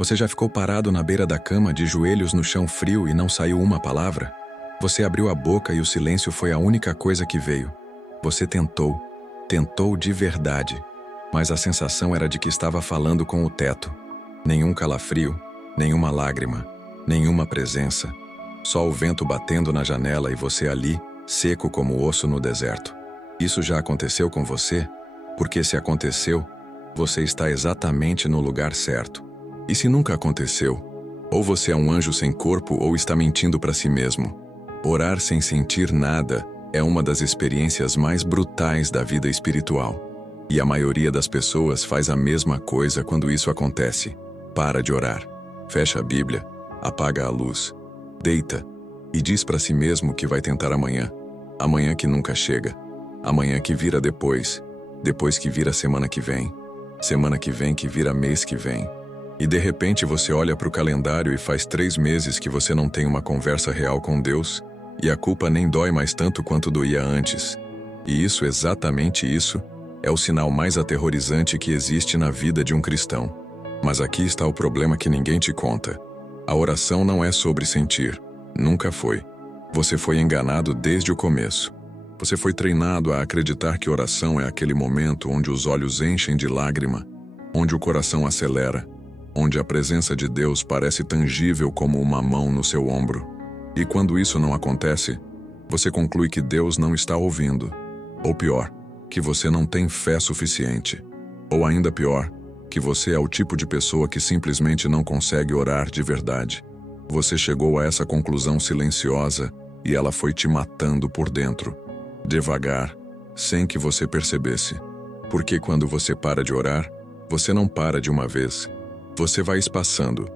Você já ficou parado na beira da cama, de joelhos no chão frio e não saiu uma palavra? Você abriu a boca e o silêncio foi a única coisa que veio. Você tentou de verdade, mas a sensação era de que estava falando com o teto. Nenhum calafrio, nenhuma lágrima, nenhuma presença. Só o vento batendo na janela e você ali, seco como osso no deserto. Isso já aconteceu com você? Porque se aconteceu, você está exatamente no lugar certo. E se nunca aconteceu, ou você é um anjo sem corpo ou está mentindo para si mesmo. Orar sem sentir nada é uma das experiências mais brutais da vida espiritual. E a maioria das pessoas faz a mesma coisa quando isso acontece. Para de orar, fecha a Bíblia, apaga a luz, deita e diz para si mesmo que vai tentar amanhã. Amanhã que nunca chega. Amanhã que vira depois. Depois que vira semana que vem. Semana que vem que vira mês que vem. E de repente você olha para o calendário e faz 3 meses que você não tem uma conversa real com Deus, e a culpa nem dói mais tanto quanto doía antes. E isso, exatamente isso, é o sinal mais aterrorizante que existe na vida de um cristão. Mas aqui está o problema que ninguém te conta. A oração não é sobre sentir. Nunca foi. Você foi enganado desde o começo. Você foi treinado a acreditar que oração é aquele momento onde os olhos enchem de lágrima, onde o coração acelera, onde a presença de Deus parece tangível como uma mão no seu ombro. E quando isso não acontece, você conclui que Deus não está ouvindo. Ou pior, que você não tem fé suficiente. Ou ainda pior, que você é o tipo de pessoa que simplesmente não consegue orar de verdade. Você chegou a essa conclusão silenciosa e ela foi te matando por dentro. Devagar, sem que você percebesse. Porque quando você para de orar, você não para de uma vez. Você vai espaçando.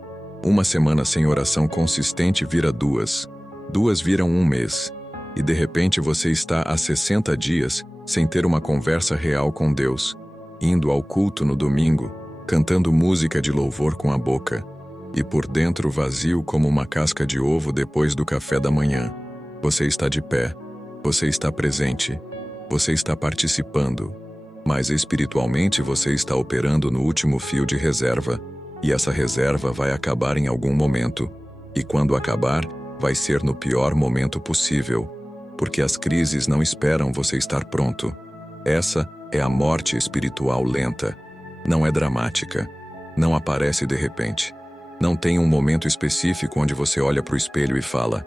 Uma semana sem oração consistente vira 2. 2 viram 1 mês. E de repente você está há 60 dias sem ter uma conversa real com Deus, indo ao culto no domingo, cantando música de louvor com a boca, e por dentro vazio como uma casca de ovo depois do café da manhã. Você está de pé, você está presente, você está participando, mas espiritualmente você está operando no último fio de reserva, e essa reserva vai acabar em algum momento, e quando acabar, vai ser no pior momento possível, porque as crises não esperam você estar pronto. Essa é a morte espiritual lenta. Não é dramática. Não aparece de repente. Não tem um momento específico onde você olha para o espelho e fala: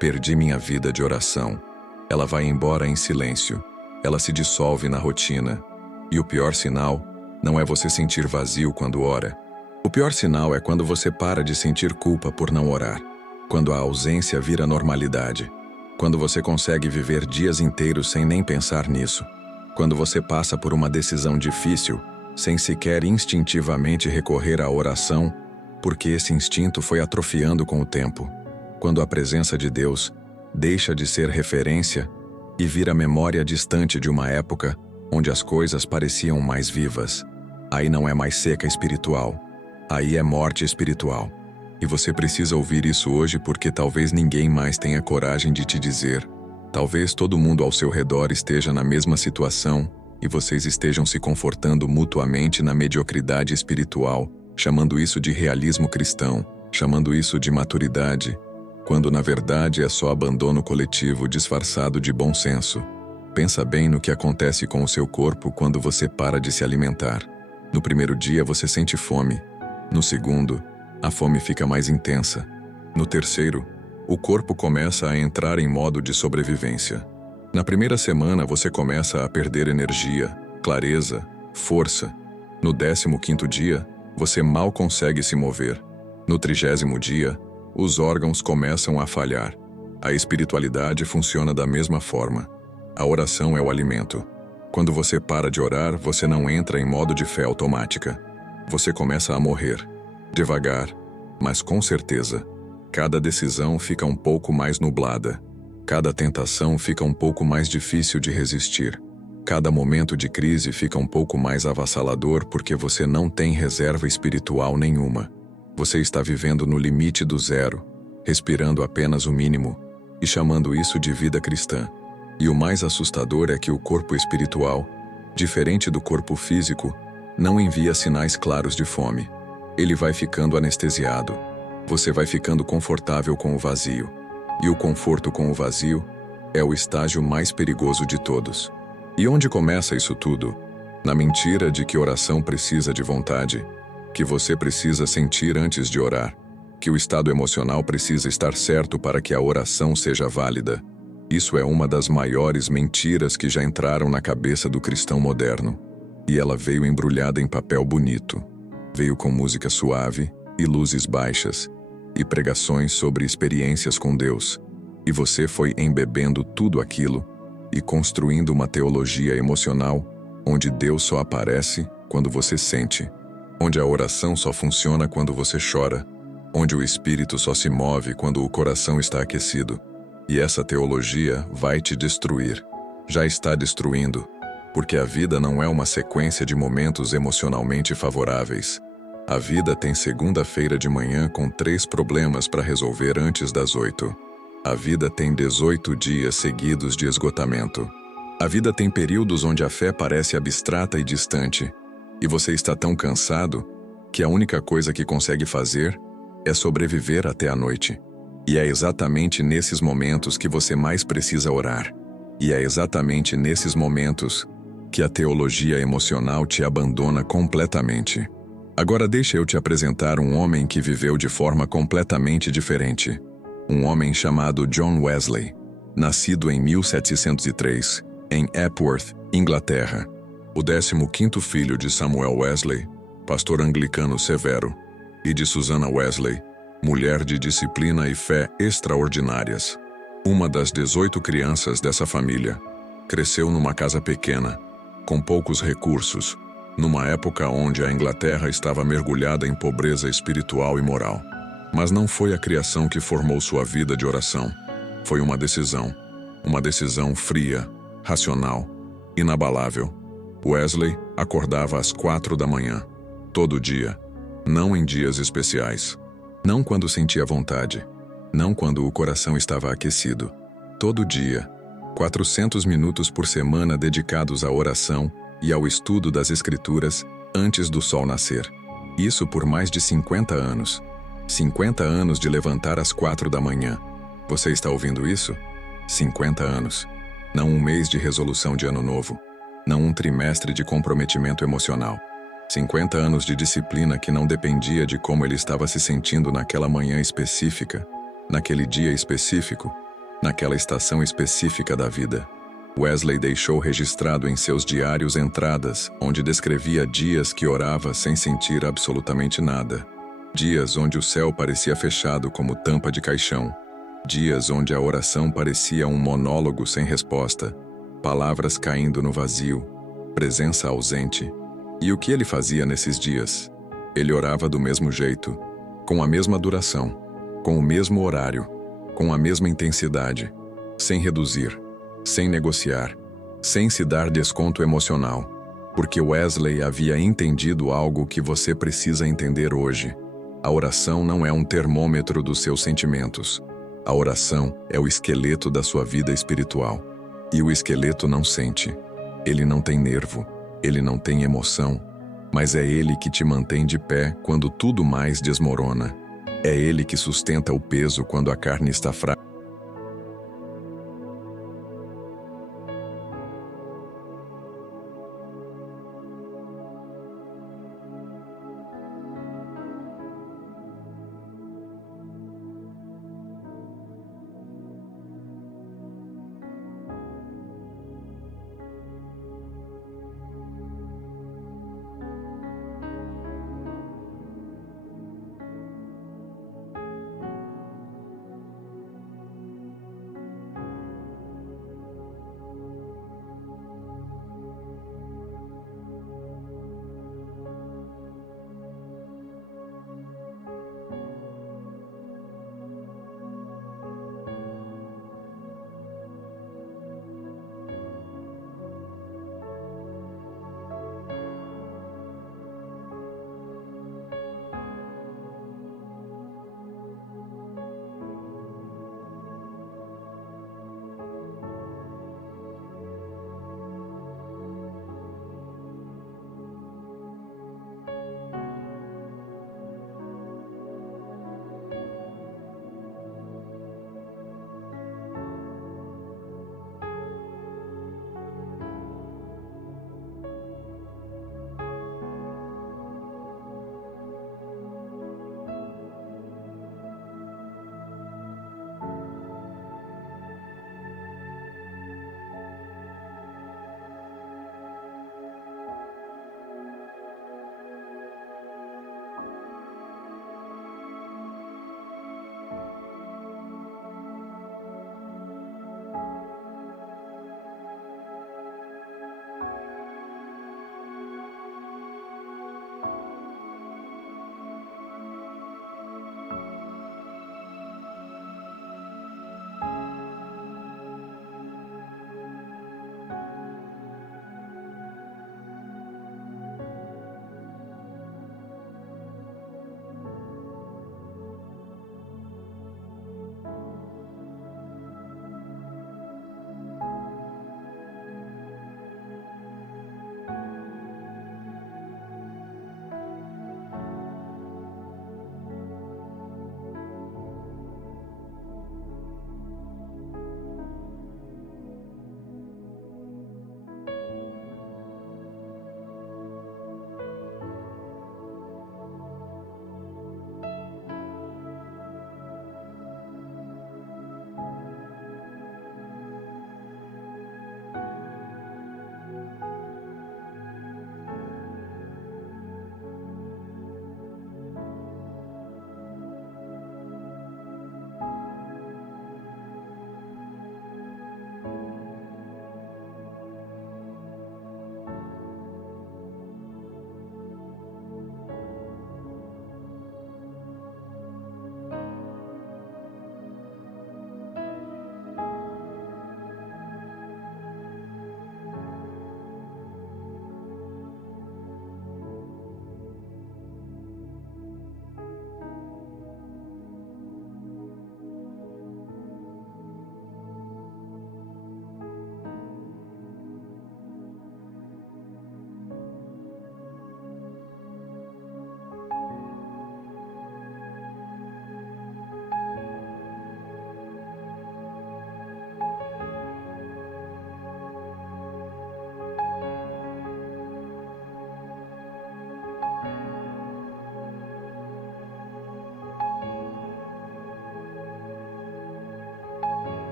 perdi minha vida de oração. Ela vai embora em silêncio. Ela se dissolve na rotina. E o pior sinal não é você sentir vazio quando ora. O pior sinal é quando você para de sentir culpa por não orar. Quando a ausência vira normalidade. Quando você consegue viver dias inteiros sem nem pensar nisso. Quando você passa por uma decisão difícil, sem sequer instintivamente recorrer à oração, porque esse instinto foi atrofiando com o tempo. Quando a presença de Deus deixa de ser referência e vira memória distante de uma época onde as coisas pareciam mais vivas. Aí não é mais seca espiritual. Aí é morte espiritual. E você precisa ouvir isso hoje porque talvez ninguém mais tenha coragem de te dizer. Talvez todo mundo ao seu redor esteja na mesma situação e vocês estejam se confortando mutuamente na mediocridade espiritual, chamando isso de realismo cristão, chamando isso de maturidade, quando na verdade é só abandono coletivo disfarçado de bom senso. Pensa bem no que acontece com o seu corpo quando você para de se alimentar. No primeiro dia você sente fome. No segundo, a fome fica mais intensa. No terceiro, o corpo começa a entrar em modo de sobrevivência. Na primeira semana você começa a perder energia, clareza, força. No 15º dia, você mal consegue se mover. No 30º dia, os órgãos começam a falhar. A espiritualidade funciona da mesma forma. A oração é o alimento. Quando você para de orar, você não entra em modo de fé automática. Você começa a morrer. Devagar, mas com certeza. Cada decisão fica um pouco mais nublada. Cada tentação fica um pouco mais difícil de resistir. Cada momento de crise fica um pouco mais avassalador porque você não tem reserva espiritual nenhuma. Você está vivendo no limite do zero, respirando apenas o mínimo e chamando isso de vida cristã. E o mais assustador é que o corpo espiritual, diferente do corpo físico, não envia sinais claros de fome. Ele vai ficando anestesiado. Você vai ficando confortável com o vazio. E o conforto com o vazio é o estágio mais perigoso de todos. E onde começa isso tudo? Na mentira de que oração precisa de vontade, que você precisa sentir antes de orar, que o estado emocional precisa estar certo para que a oração seja válida. Isso é uma das maiores mentiras que já entraram na cabeça do cristão moderno. E ela veio embrulhada em papel bonito. Veio com música suave e luzes baixas, e pregações sobre experiências com Deus. E você foi embebendo tudo aquilo e construindo uma teologia emocional onde Deus só aparece quando você sente, onde a oração só funciona quando você chora, onde o espírito só se move quando o coração está aquecido. E essa teologia vai te destruir. Já está destruindo, porque a vida não é uma sequência de momentos emocionalmente favoráveis. A vida tem segunda-feira de manhã com 3 problemas para resolver antes das 8. A vida tem 18 dias seguidos de esgotamento. A vida tem períodos onde a fé parece abstrata e distante, e você está tão cansado que a única coisa que consegue fazer é sobreviver até a noite. E é exatamente nesses momentos que você mais precisa orar. E é exatamente nesses momentos que a teologia emocional te abandona completamente. Agora deixa eu te apresentar um homem que viveu de forma completamente diferente. Um homem chamado John Wesley, nascido em 1703, em Epworth, Inglaterra. O 15º filho de Samuel Wesley, pastor anglicano severo, e de Susanna Wesley, mulher de disciplina e fé extraordinárias. Uma das 18 crianças dessa família, cresceu numa casa pequena, com poucos recursos, numa época onde a Inglaterra estava mergulhada em pobreza espiritual e moral. Mas não foi a criação que formou sua vida de oração. Foi uma decisão fria, racional, inabalável. Wesley acordava às 4 da manhã, todo dia, não em dias especiais, não quando sentia vontade, não quando o coração estava aquecido. Todo dia, 400 minutos por semana dedicados à oração e ao estudo das Escrituras antes do sol nascer. Isso por mais de 50 anos. 50 anos de levantar às 4 da manhã. Você está ouvindo isso? 50 anos. Não um mês de resolução de ano novo. Não um trimestre de comprometimento emocional. 50 anos de disciplina que não dependia de como ele estava se sentindo naquela manhã específica, naquele dia específico, naquela estação específica da vida. Wesley deixou registrado em seus diários entradas onde descrevia dias que orava sem sentir absolutamente nada. Dias onde o céu parecia fechado como tampa de caixão. Dias onde a oração parecia um monólogo sem resposta. Palavras caindo no vazio. Presença ausente. E o que ele fazia nesses dias? Ele orava do mesmo jeito, com a mesma duração, com o mesmo horário, com a mesma intensidade, sem reduzir, sem negociar, sem se dar desconto emocional, porque Wesley havia entendido algo que você precisa entender hoje. A oração não é um termômetro dos seus sentimentos. A oração é o esqueleto da sua vida espiritual. E o esqueleto não sente. Ele não tem nervo. Ele não tem emoção. Mas é ele que te mantém de pé quando tudo mais desmorona. É ele que sustenta o peso quando a carne está fraca.